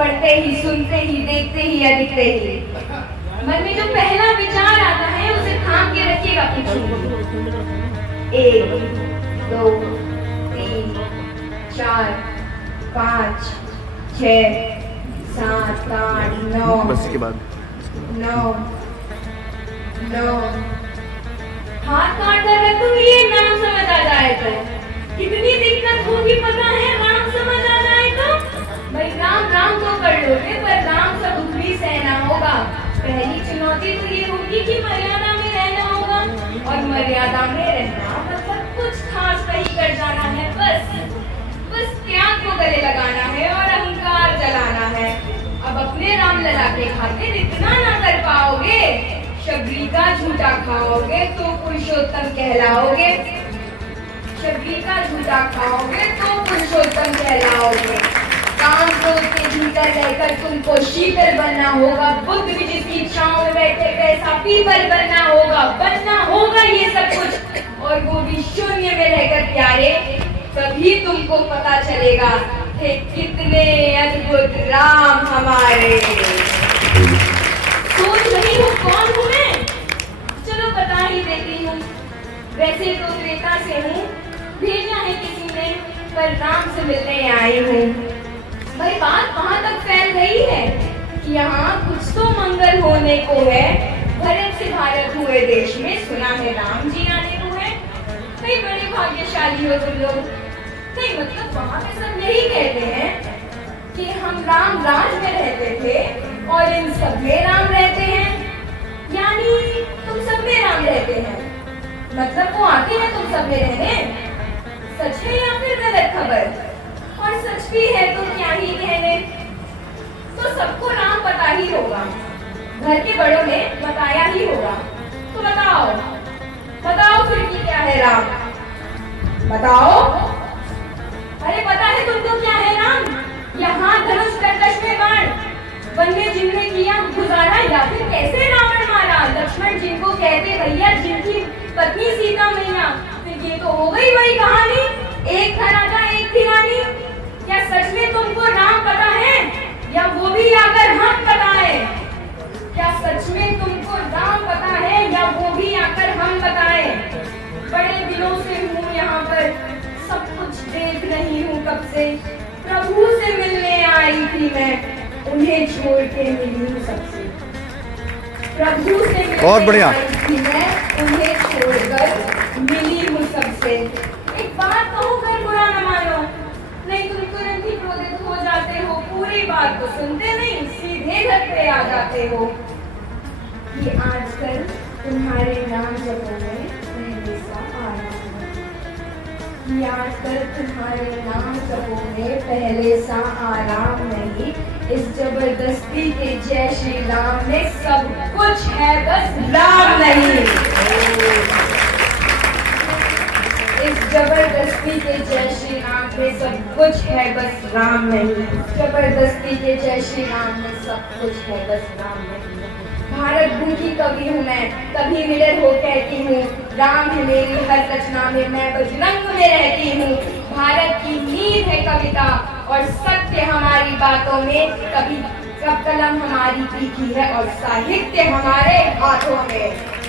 पढ़ते ही, सुनते ही, देखते ही या दिखते ही मन में जो पहला विचार आता है उसे थाम के रखिएगा पीछे। 1 2 3 4 5 6 7 8 9 बस के बाद 9 9 हाथ काट कर रख दूंगी, नाम समझ आ जाए तो कितनी दिक्कत होगी पता है, नाम समझ आ जाए तो। भाई राम राम तो कर लोगे पर राम का दुख भी सहना होगा। पहली चुनौती तो ये होगी कि मर्यादा में रहना होगा, और मर्यादा में रहना मतलब कुछ खास नहीं कर जाना है, बस त्याग को गले लगाना है और अहंकार जलाना है। अब अपने राम लला के खातिर इतना ना कर पाओगे, शबरी का झूठा खाओगे तो पुरुषोत्तम कहलाओगे। शबरी का झूठा खाओगे तो पुरुषोत्तम कहलाओगे। काम क्रोध के भीतर रहकर तुमको शीतल बनना होगा, बुद्ध भी जिसकी छांव में बैठे वैसा पीपल बनना होगा ये सब कुछ, और वो भी शून्य में रहकर प्यारे। तभी तुमको पता चलेगा कि कितने अद्भुत राम हमारे। सोच रही हो कौन हूँ मैं? चलो बता ही देती हूँ। वैसे तो त्रेता से हूँ, भेजा है किसी ने, पर राम से मिलने आई हूँ। भाई बात वहां तक फैल गई है कि यहाँ कुछ तो मंगल होने को है। भरत से भारत हुए देश में सुना है राम जी आने को है। भाई बड़े भाग्यशाली हो तुम लोग। नहीं मतलब वहाँ पे सब यही कहते हैं कि हम राम राज में रहते थे और इन सब में राम रहते हैं, यानी तुम सब में राम रहते हैं। मतलब वो आते हैं तुम सब में रहने। सच है या फिर गलत खबर? और सच भी है तो क्या ही कहने। तो सबको राम पता ही होगा, घर के बड़ों ने बताया ही होगा। तो बताओ फिर कि क्या है राम? बताओ। अरे पता है तुमको क्या है राम? यहाँ धनुष कर्कश में बाण, वन्य जीव ने किया गुजारा, या फिर कैसे रावण मारा। लक्ष्मण जिनको कहते भैया, जिनकी पत्नी सीता मैया। फिर ये तो हो गई वही कहानी, एक था राजा एक थी रानी। क्या सच में तुमको राम पता है, या वो भी आकर हम बताएं? क्या सच में तुमको राम पता है, या वो भी आकर हम बताएं? बड़े दिनों से हूँ यहाँ पर, सब कुछ देख रही हूँ कब से। प्रभु से मिलने आई थी मैं, उन्हें छोड़ के मिली हूँ सबसे। प्रभु से मिलने आई थी मैं, उन्हें छोड़कर मिली हूँ सबसे। एक बात कहूँ, घर बुरा न मानो, नहीं तुम तुरंत ही क्रोधित हो जाते हो, पूरी बात को सुनते नहीं, सीधे घर पे आ जाते हो। ये आजकल तुम्हारे नाम जपों में पहले सा आराम नहीं। ये आजकल तुम्हारे नाम जपों में पहले सा आराम नहीं। इस जबरदस्ती के जय श्री राम में सब कुछ है, बस राम नहीं। इस जबरदस्ती के जय श्री राम में सब कुछ है, बस राम नहीं। जबरदस्ती के जय श्री राम में सब कुछ है, बस राम नहीं। भारत भूखी कवि हूँ मैं, कभी मिलर हो कहती हूँ। राम है मेरी हर रचना में, मैं बजरंग में रहती हूँ। भारत की नींव है कविता और सत्य हमारी बातों में। कभी कलम हमारी तीखी है और साहित्य हमारे हाथों में।